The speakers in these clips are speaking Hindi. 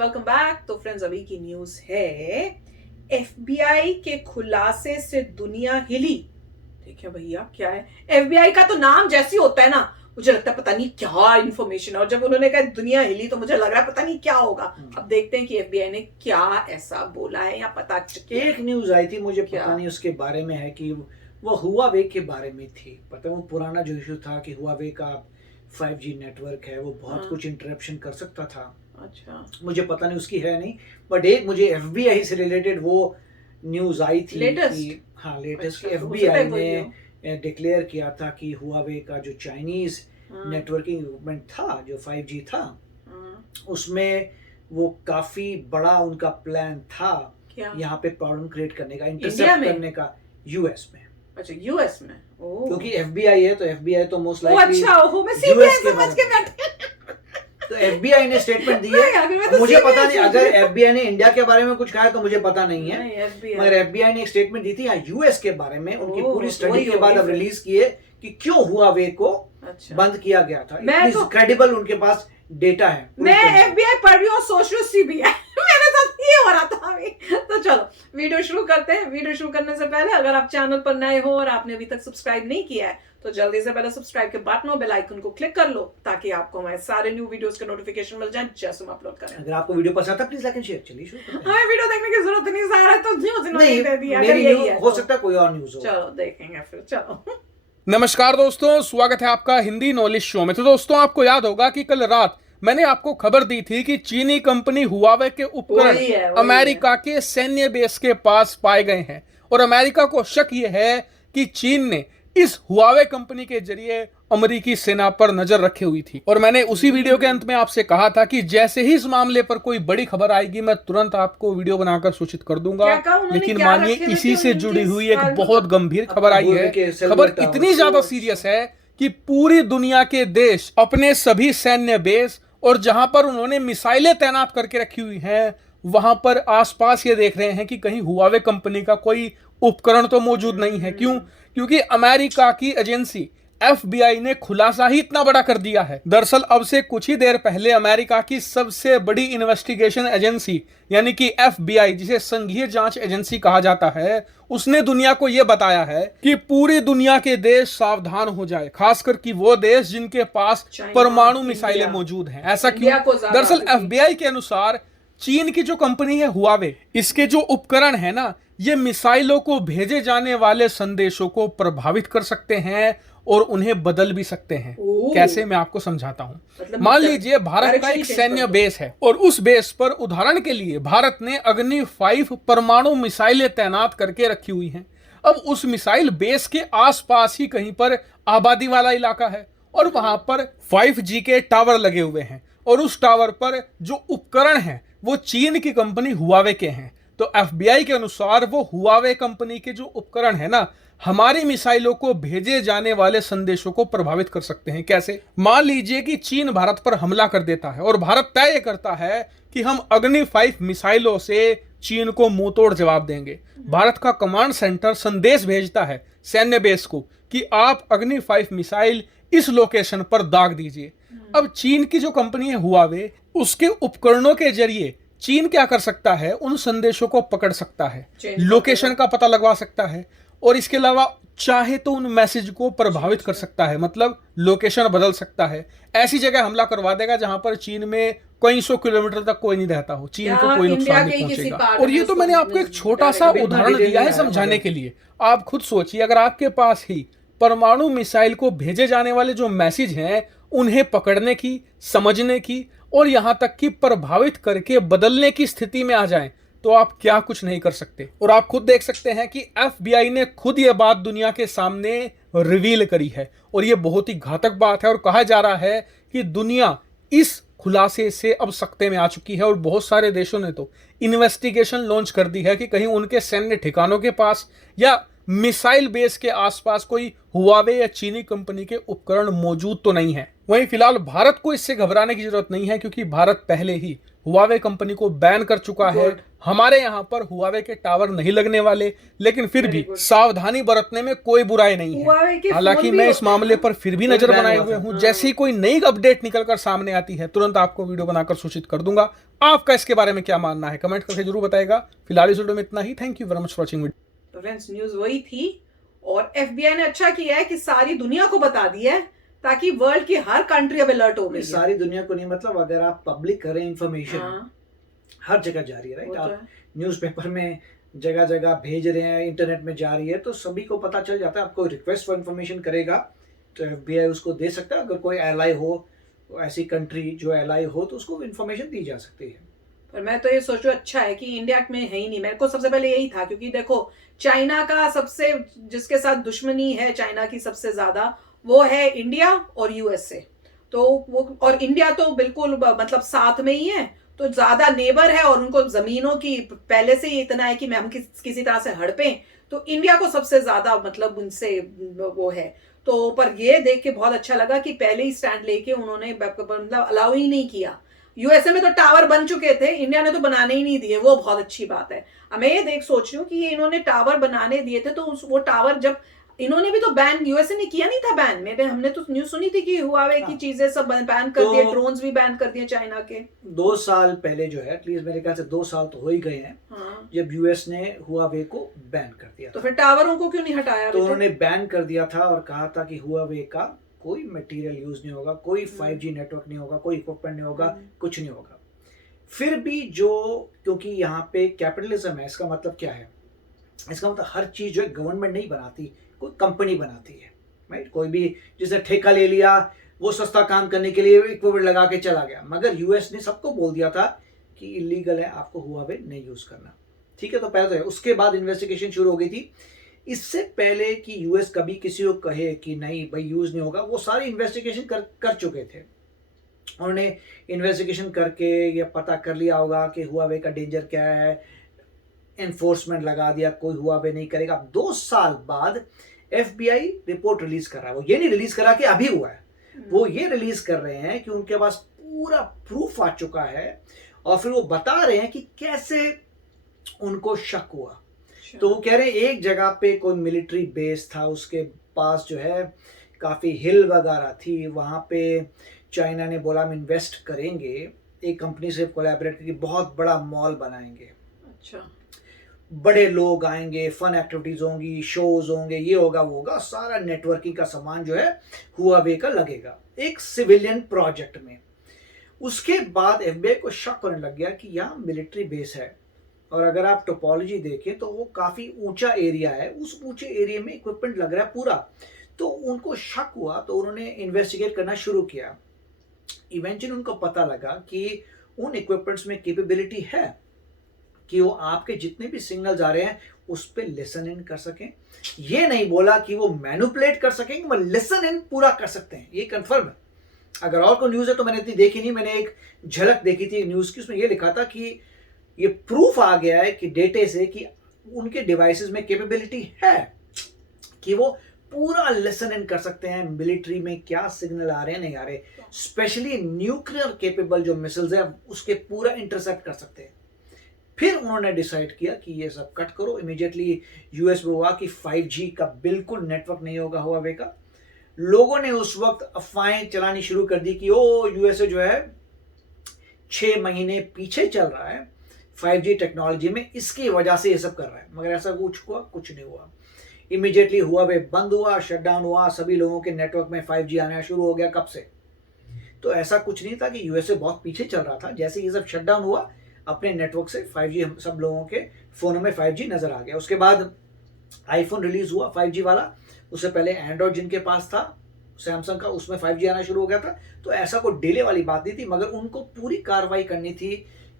Welcome back. तो फ्रेंड्स, अभी की न्यूज है एफबीआई के खुलासे से दुनिया हिली। देखिए भैया, क्या है एफबीआई का तो नाम जैसी होता है ना, मुझे लगता है पता नहीं क्या इन्फॉर्मेशन है। और जब उन्होंने कहा दुनिया हिली तो मुझे लग रहा है पता नहीं क्या होगा। अब देखते हैं कि एफबीआई ने क्या ऐसा बोला है या पता किया। एक न्यूज आई थी, मुझे पता नहीं उसके बारे में है कि वो हुआवे के बारे में थी। पता है वो पुराना जो इशू था कि हुआवे का 5G नेटवर्क है, वो बहुत कुछ इंटरप्शन कर सकता था। अच्छा, मुझे पता नहीं उसकी है नहीं, बट एक मुझे एफबीआई से रिलेटेड वो न्यूज आई थी कि हाँ लेटेस्ट अच्छा, एफबीआई ने डिक्लेयर किया था कि हुआवे का जो चाइनीज नेटवर्किंग इक्विपमेंट था, जो 5G था, उसमें वो काफी बड़ा उनका प्लान था यहाँ पे प्रॉब्लम क्रिएट करने का, इंटरसेप्ट करने का यूएस में। अच्छा, यूएस में। क्योंकि एफबीआई है तो एफबीआई तो मोस्ट लाइकली मैं सीबीआई समझ के बैठे। तो एफबीआई ने स्टेटमेंट दी है। मुझे पता नहीं अगर एफबीआई ने इंडिया के बारे में कुछ कहा है तो मुझे पता नहीं है, मगर एफबीआई ने एक स्टेटमेंट दी थी यहाँ यूएस के बारे में। उनकी पूरी स्टडी के बाद अब रिलीज किए कि क्यों हुआवे को बंद किया गया था। इतनी क्रेडिबल उनके पास डेटा है। मैं एफबीआई पढ़ रही हूँ, सोच रही हूँ सीबीआई। मेरे साथ ये हो रहा था अभी। तो चलो वीडियो शुरू करते हैं। वीडियो शुरू करने से पहले अगर आप चैनल पर नए हो और आपने अभी तक सब्सक्राइब नहीं किया है तो जल्दी से पहले सब्सक्राइब के बटन और बेल आइकन को क्लिक कर लो ताकि आपको हमारे सारे न्यू वीडियोस के नोटिफिकेशन मिल जाए जैसे हम अपलोड करें। अगर आपको वीडियो पसंद आता है प्लीज लाइक एंड शेयर। चलिए शुरू करते हैं। हमें वीडियो देखने की जरूरत नहीं, सारा तो न्यूज़ नहीं दे दिया। अगर यही है हो सकता है कोई और न्यूज़ हो। चलो देखेंगे फिर। चलो नमस्कार दोस्तों, स्वागत है आपका हिंदी नॉलेज शो में। तो दोस्तों, आपको याद होगा कि कल रात मैंने आपको खबर दी थी कि चीनी कंपनी हुआवे के उपकरण अमेरिका के सैन्य बेस के पास पाए गए हैं और अमेरिका को शक यह है कि चीन ने इस हुआवे कंपनी के जरिए अमेरिकी सेना पर नजर रखी हुई थी। और मैंने उसी वीडियो के अंत में आपसे कहा था कि जैसे ही इस मामले पर कोई बड़ी खबर आएगी मैं तुरंत आपको वीडियो बनाकर सूचित कर दूंगा। लेकिन मानिए इसी से जुड़ी हुई एक बहुत गंभीर खबर आई है। खबर इतनी ज्यादा सीरियस है कि पूरी दुनिया के देश अपने सभी सैन्य बेस और जहां पर उन्होंने मिसाइलें तैनात करके रखी हुई हैं वहां पर आसपास ये देख रहे हैं कि कहीं हुआवे कंपनी का कोई उपकरण तो मौजूद नहीं है। क्यों? क्योंकि अमेरिका की एजेंसी एफबीआई ने खुलासा ही इतना बड़ा कर दिया है। दरअसल अब से कुछ ही देर पहले अमेरिका की सबसे बड़ी इन्वेस्टिगेशन एजेंसी यानी कि एफबीआई, जिसे संघीय जांच एजेंसी कहा जाता है, उसने दुनिया को यह बताया है कि पूरी दुनिया के देश सावधान हो जाए, खासकर कि वो देश जिनके पास परमाणु मिसाइलें मौजूद हैं। ऐसा क्यों? दरअसल एफबीआई के अनुसार चीन की जो कंपनी है हुआवे, इसके जो उपकरण है ना, ये मिसाइलों को भेजे जाने वाले संदेशों को प्रभावित कर सकते हैं और उन्हें बदल भी सकते हैं। कैसे, मैं आपको समझाता हूं। मान लीजिए भारत का एक सैन्य बेस है और उस बेस पर उदाहरण के लिए भारत ने अग्नि 5 परमाणु मिसाइलें तैनात करके रखी हुई हैं। अब उस मिसाइल बेस के आसपास ही कहीं पर आबादी वाला इलाका है और वहां पर 5G के टावर लगे हुए हैं और उस टावर पर जो उपकरण हैं वो चीन की कंपनी हुआवे के हैं। तो एफबीआई के अनुसार वो हुआवे कंपनी के जो उपकरण है ना, हमारी मिसाइलों को भेजे जाने वाले संदेशों को प्रभावित कर सकते हैं। कैसे? मान लीजिए कि चीन भारत पर हमला कर देता है और भारत तय करता है कि हम अग्नि 5 मिसाइलों से चीन को मुंहतोड़ जवाब देंगे। भारत का कमांड सेंटर संदेश भेजता है सैन्य बेस को कि आप अग्नि 5 मिसाइल इस लोकेशन पर दाग दीजिए। अब चीन की जो कंपनी है हुआवे, उसके उपकरणों के जरिए चीन क्या कर सकता है, उन संदेशों को पकड़ सकता है, लोकेशन का पता लगवा सकता है और इसके अलावा चाहे तो उन मैसेज को प्रभावित कर सकता है, मतलब लोकेशन बदल सकता है। ऐसी जगह हमला करवा देगा जहां पर चीन में कई 100 किलोमीटर तक कोई नहीं रहता हो, चीन को कोई नुकसान नहीं पहुंचेगा। और ये तो मैंने आपको एक छोटा सा उदाहरण दिया है समझाने के लिए। आप खुद सोचिए, अगर आपके पास ही परमाणु मिसाइल को भेजे जाने वाले जो मैसेज हैं उन्हें पकड़ने की, समझने की और यहां तक कि प्रभावित करके बदलने की स्थिति में आ जाएं तो आप क्या कुछ नहीं कर सकते। और आप खुद देख सकते हैं कि एफबीआई ने खुद यह बात दुनिया के सामने रिवील करी है और यह बहुत ही घातक बात है। और कहा जा रहा है कि दुनिया इस खुलासे से अब सकते में आ चुकी है और बहुत सारे देशों ने तो इन्वेस्टिगेशन लॉन्च कर दी है कि कहीं उनके सैन्य ठिकानों के पास या मिसाइल बेस के आसपास कोई हुआवे या चीनी कंपनी के उपकरण मौजूद तो नहीं है। वहीं फिलहाल भारत को इससे घबराने की जरूरत नहीं है क्योंकि भारत पहले ही हुआवे कंपनी को बैन कर चुका है हमारे यहाँ पर हुआवे के टावर नहीं लगने वाले, लेकिन फिर भी सावधानी बरतने में कोई बुराई नहीं है। हालांकि मैं इस मामले पर फिर भी नजर बनाए हुए हूँ। जैसे ही कोई नई अपडेट निकलकर सामने आती है तुरंत आपको वीडियो बनाकर सूचित कर दूंगा। आपका इसके बारे में क्या मानना है कमेंट करके जरूर बताएगा। फिलहाल इस वीडियो में इतना ही। Thank you very much for watching video. तो फ्रेंड्स न्यूज वही थी और एफबीआई ने अच्छा किया है कि सारी दुनिया को बता दिया है ताकि वर्ल्ड की हर कंट्री अब अलर्ट हो गई। सारी दुनिया को नहीं, मतलब अगर आप पब्लिक करें इंफॉर्मेशन हर जगह जा रही है, राइट। आप न्यूज़पेपर में जगह जगह भेज रहे हैं, इंटरनेट में जा रही है, तो सभी को पता चल जाता है। आप कोई रिक्वेस्ट फॉर इंफॉर्मेशन करेगा तो एफबीआई उसको दे सकता है। अगर कोई एलाई हो, ऐसी कंट्री जो एलाई हो, तो उसको इंफॉर्मेशन दी जा सकती है। पर मैं तो ये सोचू अच्छा है कि इंडिया में है ही नहीं। मेरे को सबसे पहले यही था, क्योंकि देखो चाइना का सबसे जिसके साथ दुश्मनी है चाइना की सबसे ज्यादा, वो है इंडिया और यूएसए। तो वो और इंडिया तो बिल्कुल मतलब साथ में ही है, तो ज्यादा नेबर है और उनको जमीनों की पहले से ही इतना है कि हम किसी तरह से हड़पें, तो इंडिया को सबसे ज्यादा मतलब उनसे वो है। तो पर ये देख के बहुत अच्छा लगा कि पहले ही स्टैंड लेके उन्होंने मतलब अलाउ ही नहीं किया। यूएसए में तो टावर बन चुके थे, इंडिया ने तो बनाने ही नहीं दिए, वो बहुत अच्छी बात है। मैं ये देख सोच रही हूँ कि ये इन्होंने टावर बनाने दिए थे, तो वो टावर जब इन्होंने भी तो बैन, यूएसए ने किया नहीं था बैन। हमने तो न्यूज सुनी थी कि हुआवे की चीजें सब बैन कर दिए, ड्रोन्स भी बैन कर दिए चाइना के। 2 साल पहले जो है, एटलीस्ट मेरे ख्याल से 2 साल तो हो ही गए हैं, जब यूएस ने हुआवे को बैन कर दिया। तो फिर टावरों को क्यों नहीं हटाया? तो उन्होंने बैन कर दिया था और कहा था कि हुआवे का कोई मटेरियल यूज नहीं होगा, कोई 5G नेटवर्क नहीं होगा, कोई इक्विपमेंट नहीं होगा, कुछ नहीं होगा। फिर भी क्योंकि यहाँ पे कैपिटलिज्म है, इसका मतलब क्या है? इसका मतलब हर चीज जो है गवर्नमेंट नहीं बनाती, कोई कंपनी बनाती है, राइट। कोई भी जिसने ठेका ले लिया, वो सस्ता काम करने के लिए इक्विपमेंट लगा के चला गया। मगर यूएस ने सबको बोल दिया था कि इलीगल है, आपको हुआवे नहीं यूज करना, ठीक है। तो पहले तो उसके बाद इन्वेस्टिगेशन शुरू हो गई थी। इससे पहले कि यूएस कभी किसी को कहे कि नहीं भाई यूज नहीं होगा, वो सारी इन्वेस्टिगेशन कर चुके थे। उन्होंने इन्वेस्टिगेशन करके ये पता कर लिया होगा कि हुआवे का डेंजर क्या है, एनफोर्समेंट लगा दिया, कोई हुआवे नहीं करेगा। अब 2 साल बाद एफबीआई रिपोर्ट रिलीज कर रहा है। वो ये नहीं रिलीज करा कि अभी हुआ है, वो ये रिलीज कर रहे हैं कि उनके पास पूरा प्रूफ आ चुका है और फिर वो बता रहे हैं कि कैसे उनको शक हुआ। तो वो कह रहे हैं एक जगह पे कोई मिलिट्री बेस था, उसके पास जो है काफी हिल वगैरह थी, वहां पे चाइना ने बोला हम इन्वेस्ट करेंगे, एक कंपनी से कोलैबोरेट करके बहुत बड़ा मॉल बनाएंगे। अच्छा, बड़े लोग आएंगे, फन एक्टिविटीज होंगी, शोज होंगे, ये होगा वो होगा, सारा नेटवर्किंग का सामान जो है हुआवे का लगेगा एक सिविलियन प्रोजेक्ट में। उसके बाद एफबीआई को शक होने लग गया कि यहाँ मिलिट्री बेस है और अगर आप टोपोलॉजी देखें तो वो काफी ऊंचा एरिया है, उस ऊंचे एरिया में इक्विपमेंट लग रहा है पूरा। तो उनको शक हुआ, तो उन्होंने इन्वेस्टिगेट करना शुरू किया। इवेंचुअली उनको पता लगा कि उन इक्विपमेंट्स में कैपेबिलिटी है कि वो आपके जितने भी सिग्नल्स आ रहे हैं उस पर लिसन इन कर सकें। ये नहीं बोला कि वो मैनिपुलेट कर सकेंगे, वो लिसन इन पूरा कर सकते हैं, ये कंफर्म है। अगर और कोई न्यूज है तो मैंने इतनी देखी नहीं, मैंने एक झलक देखी थी न्यूज की, उसमें ये लिखा था कि ये प्रूफ आ गया है कि डेटे से कि उनके डिवाइसेस में कैपेबिलिटी है कि वो पूरा लिसन इन कर सकते हैं मिलिट्री में क्या सिग्नल आ रहे हैं नहीं आ रहे, स्पेशली न्यूक्लियर केपेबल जो मिसाइल्स है उसके पूरा इंटरसेप्ट कर सकते हैं। फिर उन्होंने डिसाइड किया कि ये सब कट करो। इमीडिएटली यूएस में हुआ कि 5G का बिल्कुल नेटवर्क नहीं होगा हुआवे का। लोगों ने उस वक्त अफवाहें चलानी शुरू कर दी कि ओ यूएसए जो है 6 महीने पीछे चल रहा है 5G टेक्नोलॉजी में, इसकी वजह से ये सब कर रहा है। मगर ऐसा कुछ नहीं हुआ। इमीडिएटली हुआवे बंद हुआ, शटडाउन हुआ, सभी लोगों के नेटवर्क में 5G आना शुरू हो गया। कब से? तो ऐसा कुछ नहीं था कि यूएसए बहुत पीछे चल रहा था। जैसे ये सब शटडाउन हुआ, अपने नेटवर्क से 5G सब लोगों के फोनों में 5G नजर आ गया। उसके बाद आईफोन रिलीज हुआ 5G वाला, उससे पहले एंड्रॉइड जिनके पास था सैमसंग का, उसमें 5G आना शुरू हो गया था। तो ऐसा कोई डिले वाली बात नहीं थी, मगर उनको पूरी कार्रवाई करनी थी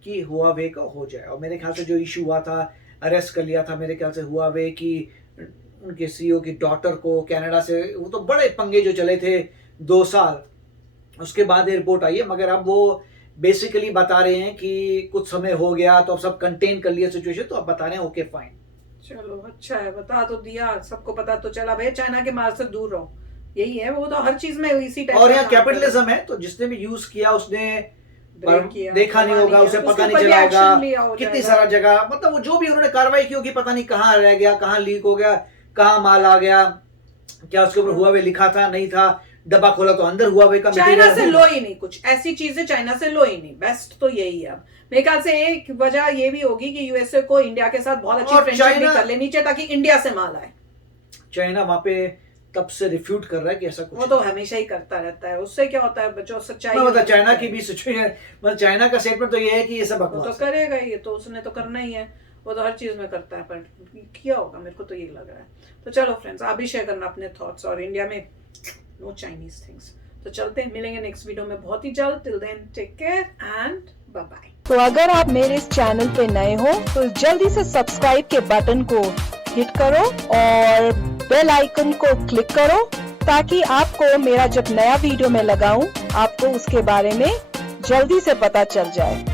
कि हुआवे का हो जाए। और मेरे ख्याल से जो इशू हुआ था, अरेस्ट कर लिया था मेरे ख्याल से हुआवे की उनके सीईओ की डॉटर को कनाडा से, वो तो बड़े पंगे जो चले थे 2 साल, उसके बाद रिपोर्ट आई है। मगर अब वो बेसिकली बता रहे हैं कि कुछ समय हो गया तो अब सब कंटेन कर लिया सिचुएशन, तो अब बता रहे हैं ओके फाइन। चलो अच्छा है, बता तो दिया, सबको पता तो चला भाई चाइना के माल से दूर रहो, यही है। वो तो हर चीज में इसी टाइप। और यहाँ कैपिटलिज्म है, तो जिसने भी यूज किया उसने पर देखा नहीं होगा, उसे पता नहीं चला होगा कितनी सारा जगह, मतलब वो जो भी उन्होंने कार्रवाई की होगी पता नहीं कहाँ रह गया, कहाँ लीक हो गया, कहाँ माल आ गया, क्या उसके ऊपर हुआवे लिखा था नहीं था, डब्बा खोला तो अंदर हुआवे का चाइना से लो ही नहीं, कुछ ऐसी चीजें चाइना से लो ही नहीं। बेस्ट तो यही है। अब मेरे ख्याल से एक वजह ये भी होगी कि यूएसए को इंडिया के साथ बहुत अच्छी फ्रेंडशिप भी कर लेनी चाहिए ताकि इंडिया से माल आए। चाइना वहां पे तब से रिफ्यूट कर रहा है कि ऐसा कुछ, वो तो हमेशा ही करता रहता है। उससे क्या होता है बच्चों, सच्चाई मतलब चाइना की भी सिचुएशन, मतलब चाइना का स्टेटमेंट तो ये है कि ये सब बकवास तो करेगा, ये तो उसने तो करना ही है, वो तो हर चीज में करता है, पर किया होगा, मेरे को तो यही लग रहा है। तो चलो फ्रेंड्स, आप भी शेयर करना अपने थॉट्स, और इंडिया में नो चाइनीज थिंग्स। तो चलते हैं, मिलेंगे नेक्स्ट वीडियो में बहुत ही जल्द। Till then take care and bye bye. तो अगर आप मेरे इस चैनल पे नए हो तो जल्दी से सब्सक्राइब के बटन को हिट करो और बेल आइकन को क्लिक करो ताकि आपको मेरा जब नया वीडियो मैं लगाऊं आपको उसके बारे में जल्दी से पता चल जाए।